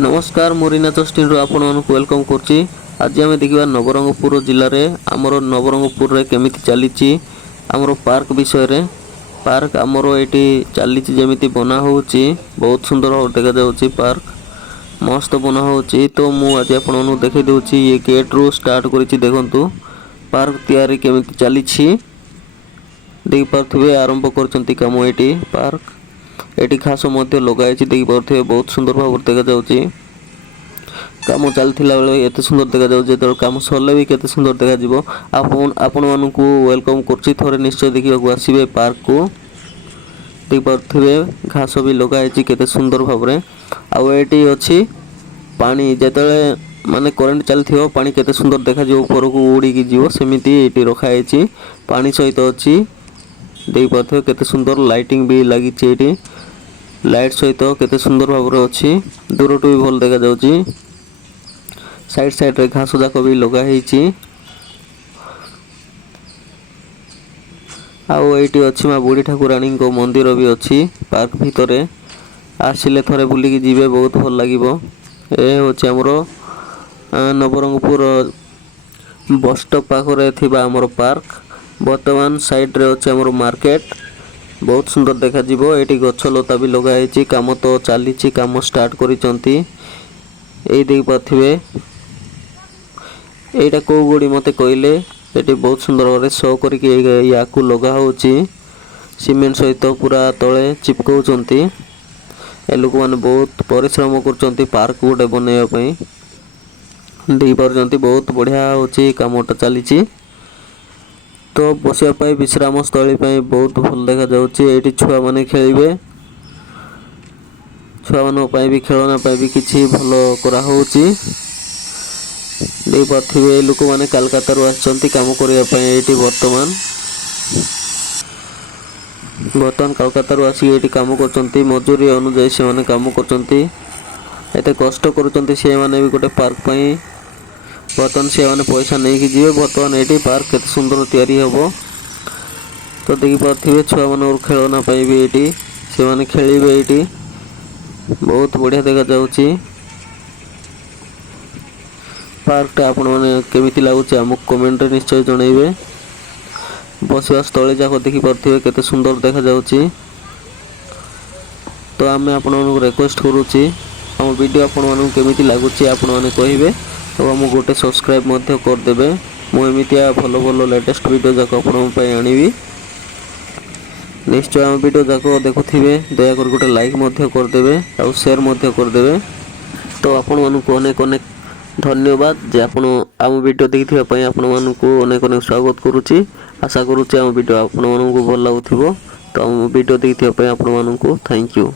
नमस्कार मुरीना चस्टिन आपण मानक वेलकम करछि। आज आम देखा नवरंगपुर जिले में आमर नवरंगपुर रे केमिति चली आमर पार्क विषय रे। पार्क आमर ये चली जमी बना होची बहुत सुंदर भाव देखा जाउची। पार्क मस्त बना होची। तो मु आज आपण देखै दउची ये गेट रू स्टार्ट करिछि। देखंतु पार्क तैयारी केमिति चली देख पार्थुबे आरंभ करचंती काम। एटी पार्क एटी घास मध्य लगाई देख पार्थुबे बहुत सुंदर भाव देखा जाउची। काम चलथिला बेले एते सुंदर देखा जाउची। तो काम सरले भी केते सुंदर देखा जिवो। आपण मानकू वेलकम करछि। थोरे निश्चय देखिबाकू आसीबे पार्क को। देख पार्थुबे घास भी लगाई केते सुंदर भाव रे। आ एटी अछि पानी जेतले माने करंट चलथियो पानी केते सुंदर देखा जिवो ऊपर को उड़ी की जिवो सेमिति एटी रखाइछि। पानी सहित अछि देख पार्थुबे केते सुंदर लाइटिंग भी लागि छि। एटी लाइट सहित केते सुंदर भाव रे अछि। दूर टू भी भल देखा जाउची। साइड साइड रे घास जाक भी लगा हेछि। आउ एटी अछि मा बुढ़ी ठाकुराणी को मंदिर भी अछि पार्क भितरे। आसिले थरे बुली की जिवे बहुत भल लागिवो। ए होछि हमरो नवरंगपुर बस स्टॉप पाखरे थिबा हमरो पार्क। वर्तमान साइड रे अछि हमरो मार्केट बहुत सुंदर देखा जिवो। एटी गछ लता भी लगा हेछि। काम तो चलीछि काम स्टार्ट करिसंती। एई देख पाथिबे एटा को गोडी मते कहले एटी बहुत सुंदर भाबरे शो करके याकू लगा होछि। सीमेंट सहित पूरा तळे चिपकाउचंती। ए लोक माने बहुत परिश्रम करचंती पार्क गोटे बनाइबा पई। देख पारचंती बहुत बढ़िया होछि कामटा चलीछि। तो बसिया पाई विश्राम स्थली पाई बहुत भल देखा जाउछि। एटी छुआ माने खेलिबे। छुआ मानो पाई भी खेलना पाई भी किछि भलो करा होछि। देख पाथिबे लोक माने कलकत्ता रु आछंती काम करिया पाई। एटी वर्तमान कलकत्ता रु आसी एटी काम करचंती। मजूरी अनुसार से माने काम करचंती। एते कष्ट करचंती से माने भी गोटे पार्क पाई। वर्तमान से माने पैसा नहीं कि जीवे। वर्तमान एटी पार्क केते सुंदर तैयारी हबो। तो देख पाथिबे छुआ मानर खेलना पाई भी एटी से माने खेलिबे। एटी बहुत बढ़िया देखा जाउची। पार्क आपण माने केमिति लागुची हमक कमेंट रे निश्चय जणाइबे। बसिया स्थळे जाको देखि पारथिबे केते सुंदर देखा जाउची। तो आमे आपण मानक रिक्वेस्ट करूची हम वीडियो आपण मानक केमिति लागुची आपण माने कहिबे। तो हम गोटे सब्सक्राइब मध्य कर देबे। मो एमितिया भलो भलो लेटेस्ट वीडियो जाको आपण पई आनिबी। निश्चय हम वीडियो जाको देखुथिबे दया कर गोटे लाइक मध्य कर देबे और शेयर मध्य कर देबे। तो आपण मानक अनेक अनेक धन्यवाद जे आपण आम वीडियो देखिथिबा पई आपण मानक अनेक अनेक स्वागत करूची। आशा करूची आम वीडियो आपण मानक भल लागुथिबो। तो आम वीडियो देखिथिबा पई आपण मानक थैंक यू।